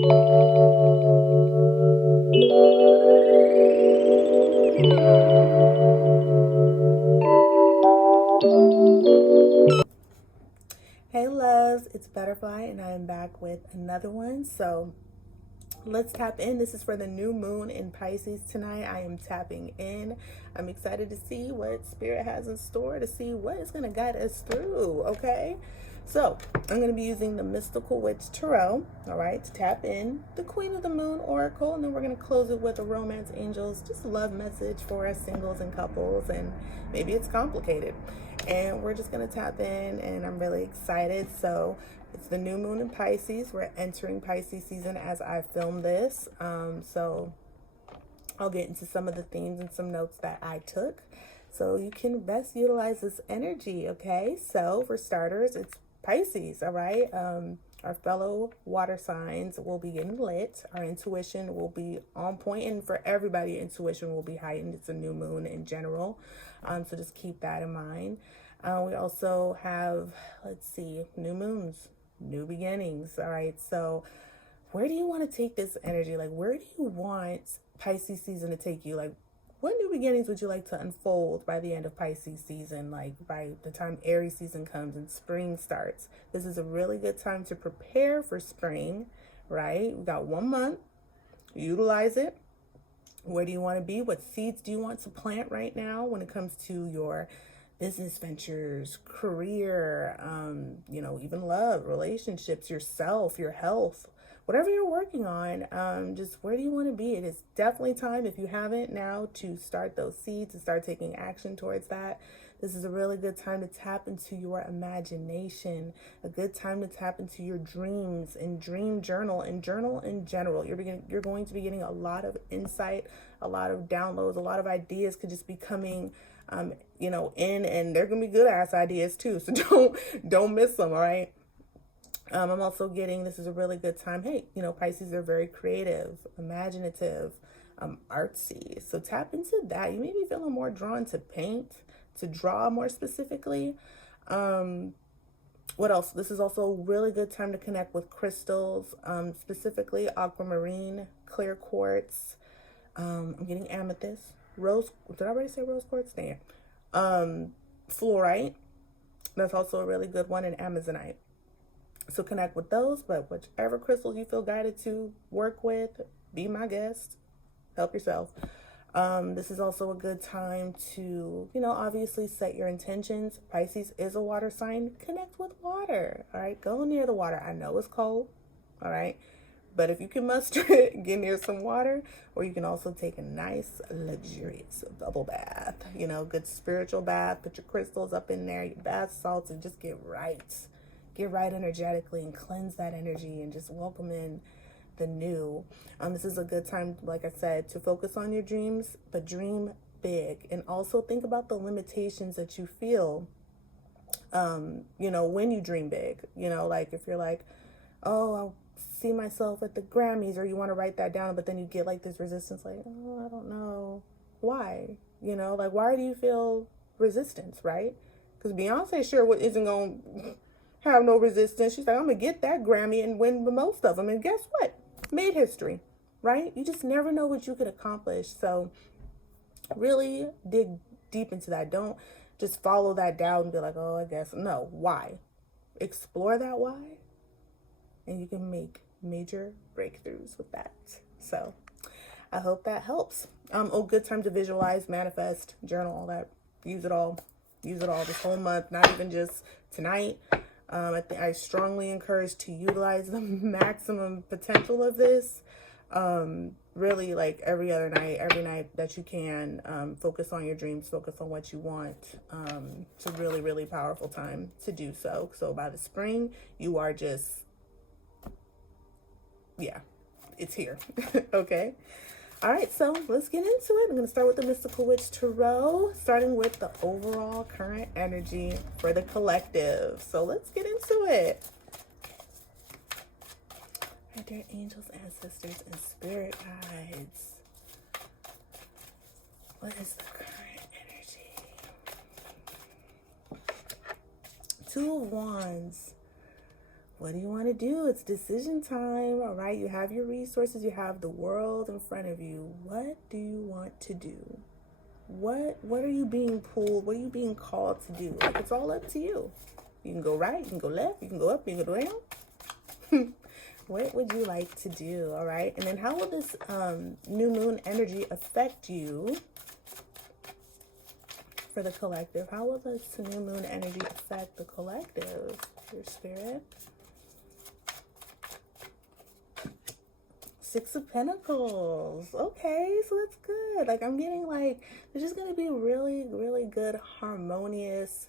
Hey loves, it's Butterfly and I am back with another one. So let's tap in. This is for the new moon in Pisces tonight. I am tapping in. I'm excited to see what Spirit has in store, to see what is going to guide us through, okay? So I'm going to be using the Mystical Witch Tarot, all right, to tap in the Queen of the Moon Oracle, and then we're going to close it with a Romance Angels, just a love message for us singles and couples, and maybe it's complicated. And we're just going to tap in, and I'm really excited. So it's the new moon in Pisces. We're entering Pisces season as I film this. So I'll get into some of the themes and some notes that I took so you can best utilize this energy, okay? So for starters, it's Pisces, all right? Our fellow water signs will be getting lit. Our intuition will be on point, and for everybody, intuition will be heightened. It's a new moon in general, so just keep that in mind. We also have, let's see, new moons, new beginnings, all right? So where do you want to take this energy? Like, where do you want Pisces season to take you? Like, what new beginnings would you like to unfold by the end of Pisces season? Like, by the time Aries season comes and spring starts. This is a really good time to prepare for spring, right? We got 1 month. Utilize it. Where do you want to be? What seeds do you want to plant right now when it comes to your business ventures, career, even love, relationships, yourself, your health, whatever you're working on, just where do you want to be? It is definitely time, if you haven't now, to start those seeds and start taking action towards that. This is a really good time to tap into your imagination, a good time to tap into your dreams and dream journal and journal in general. You're going to be getting a lot of insight, a lot of downloads, a lot of ideas could just be coming in, and they're gonna be good ass ideas too. So don't miss them, all right? I'm also getting, this is a really good time. Hey, Pisces are very creative, imaginative, artsy. So tap into that. You may be feeling more drawn to paint, to draw more specifically. What else? This is also a really good time to connect with crystals, specifically aquamarine, clear quartz. I'm getting amethyst, rose. Did I already say rose quartz? Damn. Fluorite. That's also a really good one, and amazonite. So connect with those, but whichever crystals you feel guided to work with, be my guest. Help yourself. This is also a good time to, obviously set your intentions. Pisces is a water sign. Connect with water. All right. Go near the water. I know it's cold. All right. But if you can muster it, get near some water, or you can also take a nice, luxurious bubble bath. Good spiritual bath. Put your crystals up in there, your bath salts, and just get right. Get right energetically and cleanse that energy and just welcome in the new. This is a good time, like I said, to focus on your dreams, but dream big. And also think about the limitations that you feel, when you dream big. Like if you're like, oh, I'll see myself at the Grammys, or you want to write that down, but then you get like this resistance, like, oh, I don't know why, like, why do you feel resistance, right? Because Beyonce sure isn't gonna have no resistance. She's like, I'm gonna get that Grammy and win the most of them, and guess what? Made history, right? You just never know what you could accomplish. So really dig deep into that. Don't just follow that doubt and be like, oh, I guess. No, why? Explore that why, and you can make major breakthroughs with that. So I hope that helps. Good time to visualize, manifest, journal, all that. Use it all this whole month, not even just tonight. I strongly encourage to utilize the maximum potential of this. Really, like every night that you can, focus on your dreams, focus on what you want. It's a really, really powerful time to do so. So by the spring, you are just, yeah, it's here. Okay. All right, so let's get into it. I'm going to start with the Mystical Witch Tarot, starting with the overall current energy for the collective. So let's get into it. Right there, angels, ancestors, and spirit guides. What is the current energy? Two of Wands. What do you want to do? It's decision time, all right? You have your resources, you have the world in front of you. What do you want to do? What are you being pulled? What are you being called to do? Like, it's all up to you. You can go right, you can go left, you can go up, you can go down. What would you like to do? All right. And then how will this new moon energy affect you for the collective? How will this new moon energy affect the collective, your spirit? Six of Pentacles. Okay, so that's good. Like, I'm getting like, there's just going to be really, really good, harmonious,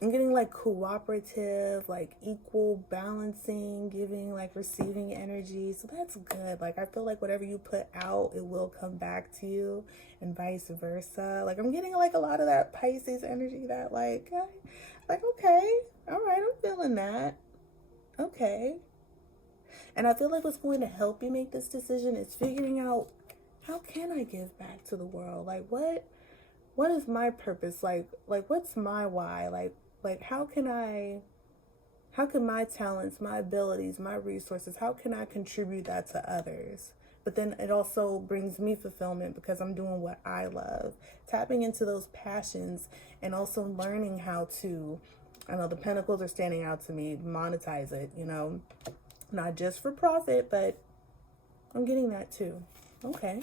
I'm getting like cooperative, like equal balancing, giving, like receiving energy. So that's good. Like, I feel like whatever you put out, it will come back to you, and vice versa. Like, I'm getting like a lot of that Pisces energy, that like okay, all right, I'm feeling that. Okay. And I feel like what's going to help you make this decision is figuring out, how can I give back to the world? Like, what is my purpose? Like what's my why? Like how can my talents, my abilities, my resources, how can I contribute that to others? But then it also brings me fulfillment because I'm doing what I love. Tapping into those passions, and also learning how to, I know the pentacles are standing out to me, monetize it, you know, not just for profit, but I'm getting that too. Okay.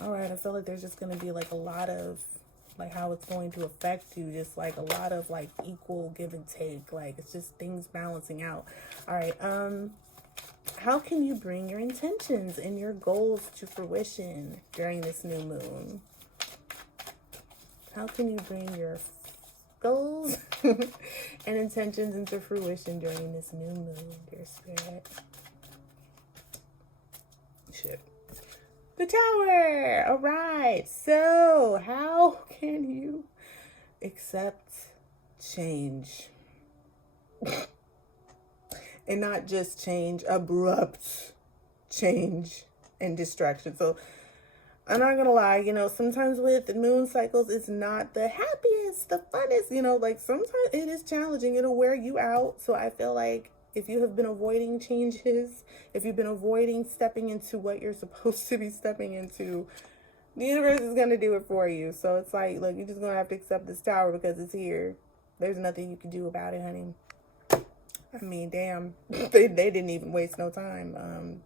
All right. I feel like there's just going to be like a lot of, like, how it's going to affect you. Just like a lot of like equal give and take. Like, it's just things balancing out. All right. How can you bring your intentions and your goals to fruition during this new moon? How can you bring your goals and intentions into fruition during this new moon, dear spirit? Shit. The Tower. All right. So how can you accept change? And not just change, abrupt change and distraction. So I'm not gonna lie, you know, sometimes with moon cycles, it's not the happiest, the funnest, you know, like sometimes it is challenging. It'll wear you out. So I feel like if you have been avoiding changes, if you've been avoiding stepping into what you're supposed to be stepping into, the universe is going to do it for you. So it's like, look, you're just going to have to accept this tower because it's here. There's nothing you can do about it, honey. I mean, damn, they didn't even waste no time.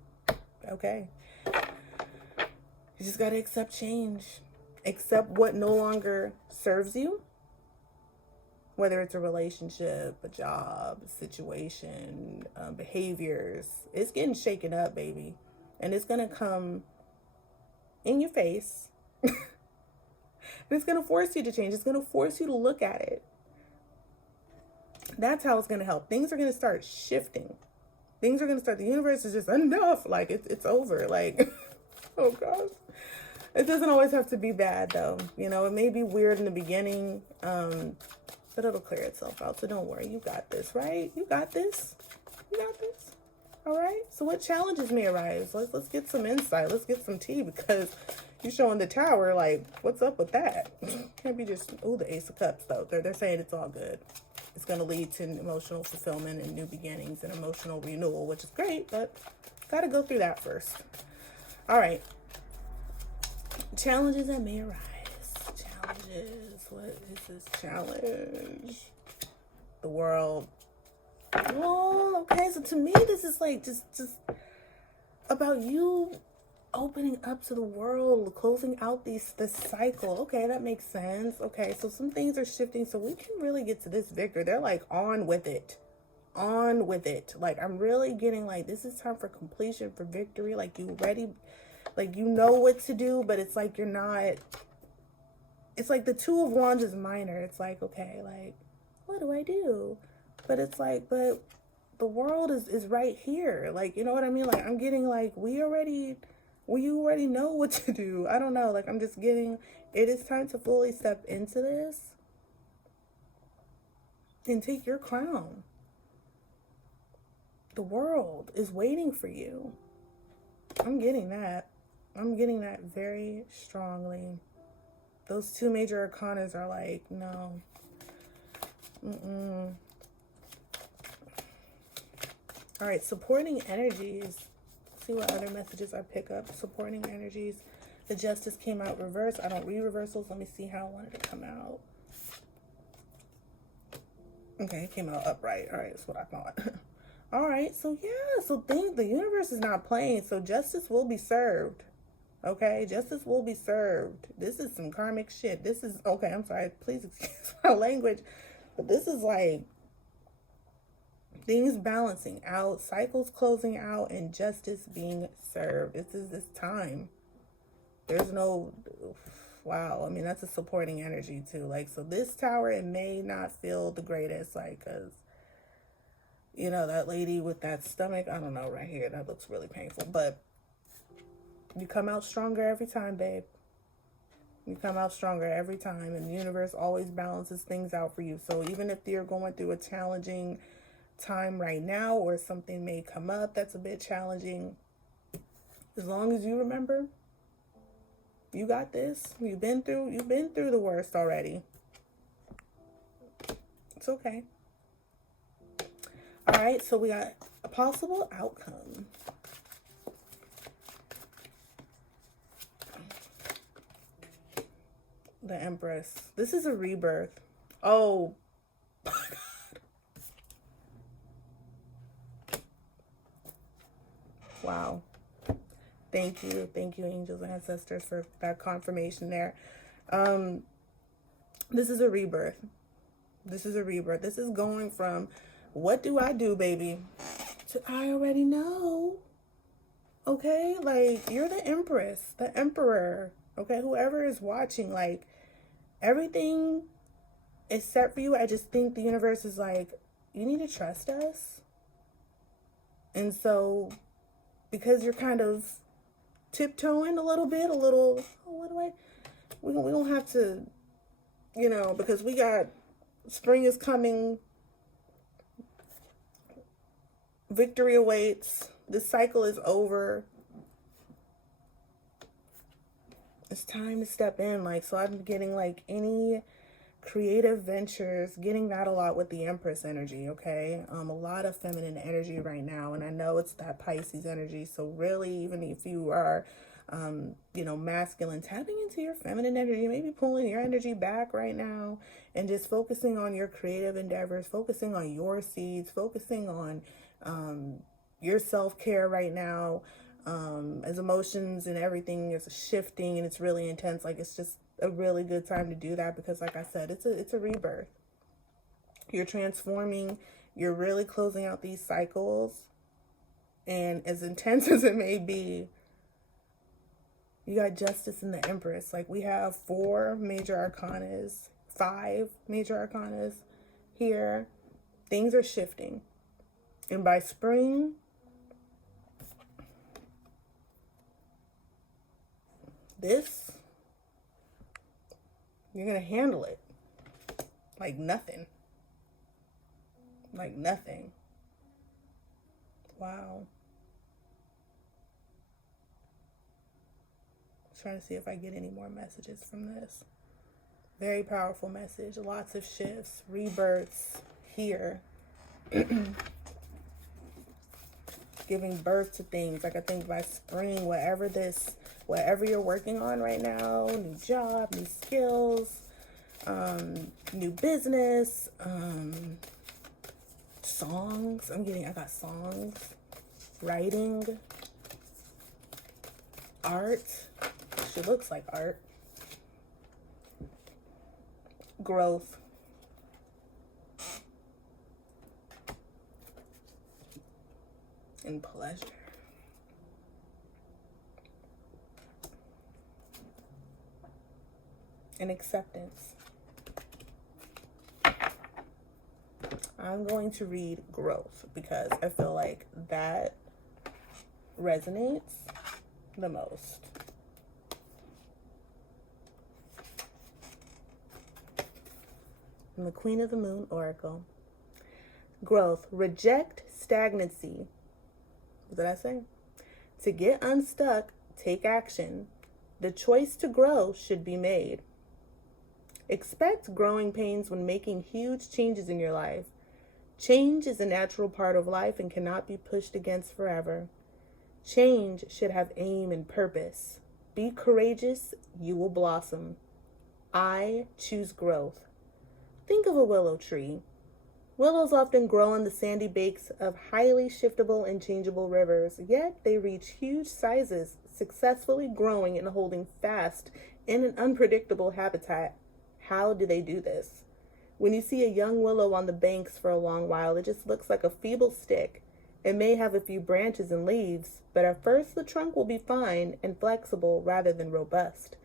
Okay. You just got to accept change. Accept what no longer serves you. Whether it's a relationship, a job, a situation, behaviors. It's getting shaken up, baby. And it's going to come in your face. And it's going to force you to change. It's going to force you to look at it. That's how it's going to help. Things are going to start shifting. Things are going to start, the universe is just enough. Like, it's over. Like, oh gosh. It doesn't always have to be bad, though. You know, it may be weird in the beginning, but it'll clear itself out. So don't worry. You got this, right? You got this. You got this. All right. So what challenges may arise? Let's get some insight. Let's get some tea, because you're showing the Tower. Like, what's up with that? Can't be just, oh, the Ace of Cups, though. They're saying it's all good. It's going to lead to emotional fulfillment and new beginnings and emotional renewal, which is great, but got to go through that first. All right. Challenges that may arise. Challenges. What is this challenge? The world. Oh, okay. So to me, this is like just about you opening up to the world, closing out this cycle. Okay, that makes sense. Okay, so some things are shifting, so we can really get to this victor. They're like on with it. On with it. Like, I'm really getting like, this is time for completion, for victory. Like, you ready, like, you know what to do, but it's like you're not. It's like the Two of Wands is minor. It's like, okay, like, what do I do? But it's like, but the world is right here. Like, you know what I mean? Like, I'm getting like, you already know what to do. I don't know. Like, I'm just getting, it is time to fully step into this and take your crown. The world is waiting for you. I'm getting that. I'm getting that very strongly. Those two major arcanas are like, no. All right, supporting energies. See what other messages I pick up. Supporting energies. The Justice came out reverse. I don't read reversals. Let me see how I wanted to come out. Okay, it came out upright. All right, that's what I thought. All right, so yeah, so the universe is not playing. So justice will be served. Okay, justice will be served. This is some karmic shit. This is, okay, I'm sorry. Please excuse my language. But this is like things balancing out, cycles closing out, and justice being served. This time. There's no, wow. I mean, that's a supporting energy too. Like, so this tower, it may not feel the greatest, like, because, you know, that lady with that stomach, I don't know, right here, that looks really painful. But you come out stronger every time, babe. You come out stronger every time, and the universe always balances things out for you. So even if you're going through a challenging time right now, or something may come up that's a bit challenging, as long as you remember, you got this. You've been through the worst already. It's okay. All right, so we got a possible outcome. The Empress. This is a rebirth. Oh my God. Wow. Thank you, angels and ancestors, for that confirmation there. This is a rebirth. This is a rebirth. This is going from, what do I do, baby, to I already know. Okay, like, you're the Empress, the Emperor. Okay, whoever is watching, like, everything is set for you. I just think the universe is like, you need to trust us. And so, because you're kind of tiptoeing a little, oh, we don't have to, you know, because we got, spring is coming, victory awaits, this cycle is over, it's time to step in. Like, so I'm getting like any creative ventures, getting that a lot with the Empress energy. Okay, a lot of feminine energy right now, and I know it's that Pisces energy. So really, even if you are you know, masculine, tapping into your feminine energy, maybe pulling your energy back right now and just focusing on your creative endeavors, focusing on your seeds, focusing on your self-care right now, as emotions and everything is shifting and it's really intense. Like, it's just a really good time to do that, because like I said, it's a rebirth. You're transforming, you're really closing out these cycles, and as intense as it may be, you got justice in the Empress. Like, we have 4 major arcanas, 5 major arcanas here. Things are shifting, and by spring, this, you're gonna handle it like nothing. Like nothing. Wow. Trying to see if I get any more messages from this. Very powerful message. Lots of shifts, rebirths here. Giving birth to things. Like, I think by spring, whatever you're working on right now, new job, new skills, new business, songs. I got songs, writing, art. She looks like art. Growth. And pleasure. And acceptance. I'm going to read growth because I feel like that resonates the most. I'm the Queen of the Moon Oracle. Growth. Reject stagnancy. What did I say? To get unstuck, take action. The choice to grow should be made. Expect growing pains when making huge changes in your life. Change is a natural part of life and cannot be pushed against forever. Change should have aim and purpose. Be courageous, you will blossom. I choose growth. Think of a willow tree. Willows often grow on the sandy banks of highly shiftable and changeable rivers, yet they reach huge sizes, successfully growing and holding fast in an unpredictable habitat. How do they do this? When you see a young willow on the banks for a long while, it just looks like a feeble stick. It may have a few branches and leaves, but at first the trunk will be fine and flexible rather than robust.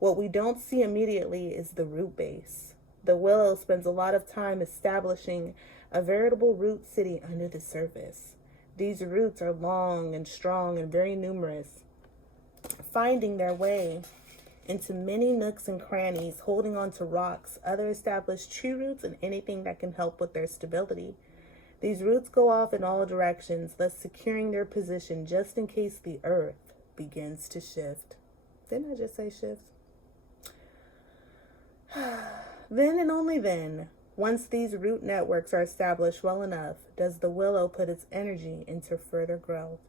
What we don't see immediately is the root base. The willow spends a lot of time establishing a veritable root city under the surface. These roots are long and strong and very numerous, finding their way into many nooks and crannies, holding on to rocks, other established tree roots, and anything that can help with their stability. These roots go off in all directions, thus securing their position just in case the earth begins to shift. Didn't I just say shift? Then and only then, once these root networks are established well enough, does the willow put its energy into further growth.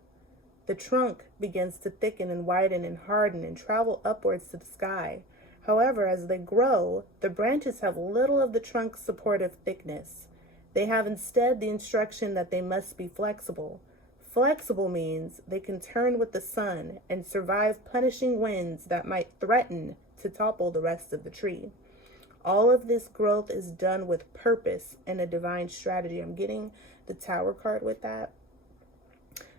The trunk begins to thicken and widen and harden and travel upwards to the sky. However, as they grow, the branches have little of the trunk's supportive thickness. They have instead the instruction that they must be flexible. Flexible means they can turn with the sun and survive punishing winds that might threaten to topple the rest of the tree. All of this growth is done with purpose and a divine strategy. I'm getting the Tower card with that.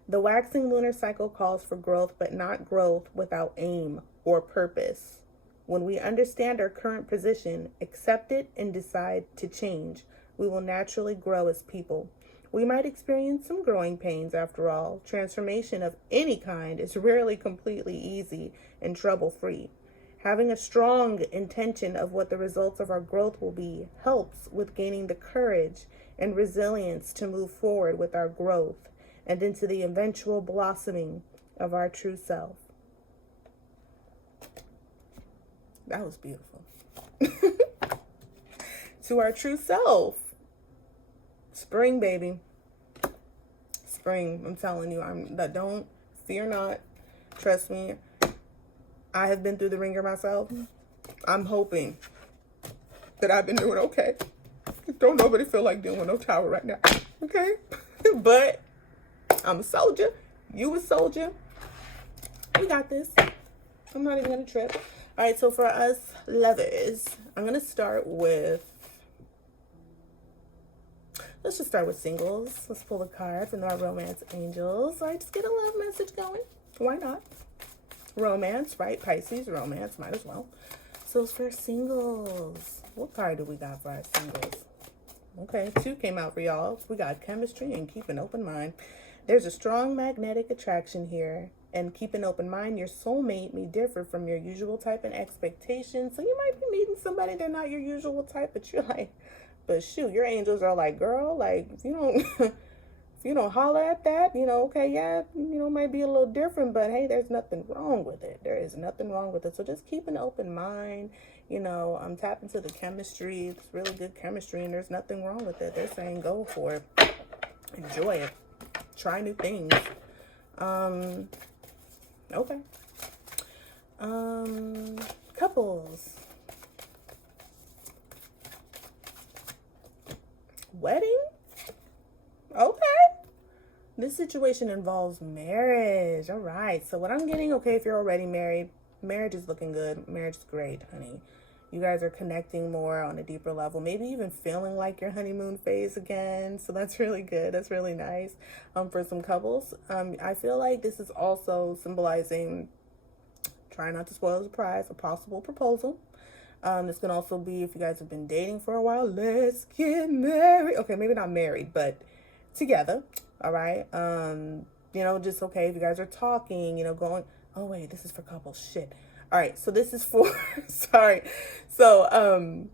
The waxing lunar cycle calls for growth, but not growth without aim or purpose. When we understand our current position, accept it, and decide to change, we will naturally grow as people. We might experience some growing pains after all. Transformation of any kind is rarely completely easy and trouble-free. Having a strong intention of what the results of our growth will be helps with gaining the courage and resilience to move forward with our growth and into the eventual blossoming of our true self. That was beautiful. To our true self. Spring, baby. Spring. I'm telling you, don't fear not. Trust me. I have been through the ringer myself. I'm hoping that I've been doing okay. Don't nobody feel like doing no Tower right now. Okay? But I'm a soldier. You a soldier. We got this. I'm not even going to trip. All right, so for us lovers, I'm going to start with, let's just start with singles. Let's pull a card from our romance angels. All right, just get a love message going. Why not? Romance, right? Pisces, romance, might as well. So for singles, what card do we got for our singles? Okay, 2 came out for y'all. We got chemistry and keep an open mind. There's a strong magnetic attraction here. And keep an open mind. Your soulmate may differ from your usual type and expectations. So you might be meeting somebody, they're not your usual type, but you're like, but shoot, your angels are like, girl, like, if you don't, if you don't holler at that, okay, yeah, might be a little different, but hey, there's nothing wrong with it. There is nothing wrong with it. So just keep an open mind. I'm tapping to the chemistry. It's really good chemistry, and there's nothing wrong with it. They're saying go for it. Enjoy it. Try new things. Okay. Couples. Wedding? Okay. This situation involves marriage. All right. So what I'm getting, okay, if you're already married, marriage is looking good. Marriage is great, honey. You guys are connecting more on a deeper level, maybe even feeling like your honeymoon phase again. So that's really good. That's really nice. For some couples, I feel like this is also symbolizing, try not to spoil the surprise, a possible proposal. This can also be if you guys have been dating for a while, let's get married. Okay, maybe not married, but together. All right. Just okay if you guys are talking, going, oh wait, this is for couples. Shit. All right, so this is for, sorry. So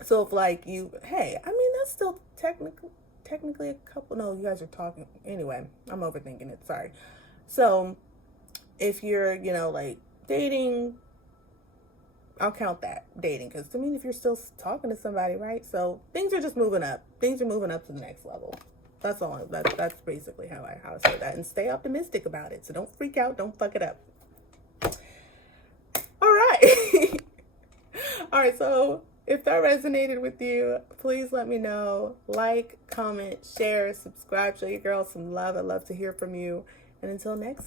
if like you, hey, I mean, that's still technically a couple. No, you guys are talking. Anyway, I'm overthinking it. Sorry. So if you're, like dating, I'll count that dating, because I mean, if you're still talking to somebody, right? So things are just moving up. Things are moving up to the next level. That's all. That's basically how I say that. And stay optimistic about it. So don't freak out. Don't fuck it up. All right. All right. So if that resonated with you, please let me know. Like, comment, share, subscribe. Show your girl some love. I'd love to hear from you. And until next time.